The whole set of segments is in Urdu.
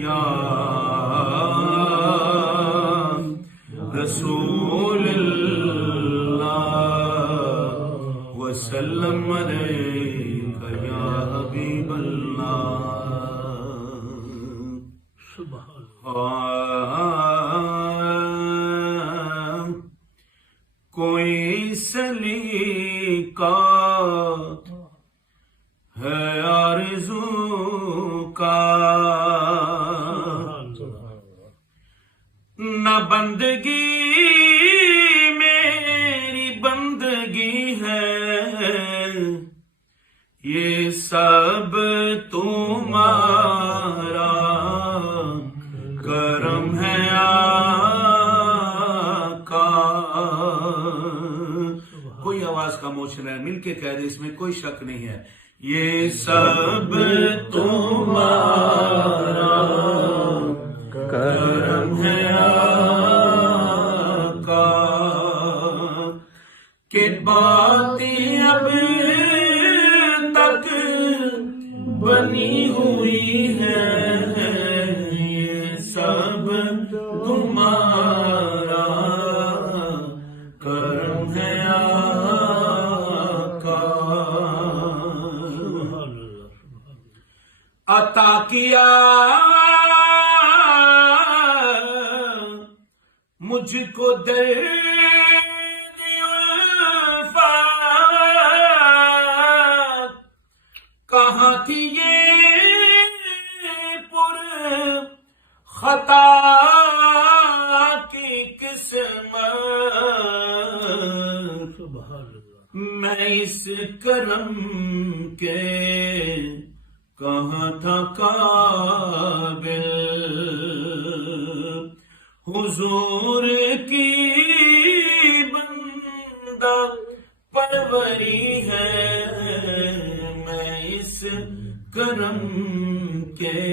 یا رسول اللہ وسلم علیک یا حبیب اللہ۔ کوئی سلیقہ ہے آرزو کا، نہ بندگی میری بندگی ہے، یہ سب تمہارا کرم ہے آقا۔ کوئی آواز خاموش نہ ہے، مل کے کہہ دے، اس میں کوئی شک نہیں ہے۔ یہ سب تمہارا کرم ہے آقا، کہ باتیں اب تک بنی ہوئی ہیں، یہ سب تمہارا کرم ہے آقا۔ عطا کیا مجھ کو درد الفات، کہاں تھی یہ پر خطا کی قسمت، میں اس کرم کے کہاں تھا قابل، حضور کی بندہ پروری ہے، میں اس کرم کے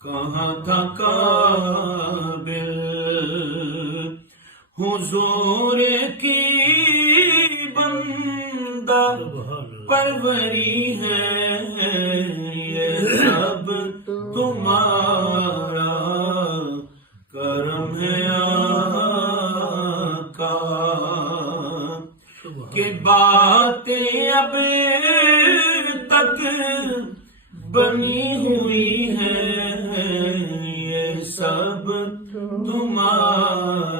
کہاں تھا قابل، حضور کی بندہ پروری ہے، یہ سب تمہارا کرم ہے آقا، کہ باتیں اب تک بنی ہوئی ہیں، یہ سب تمہارا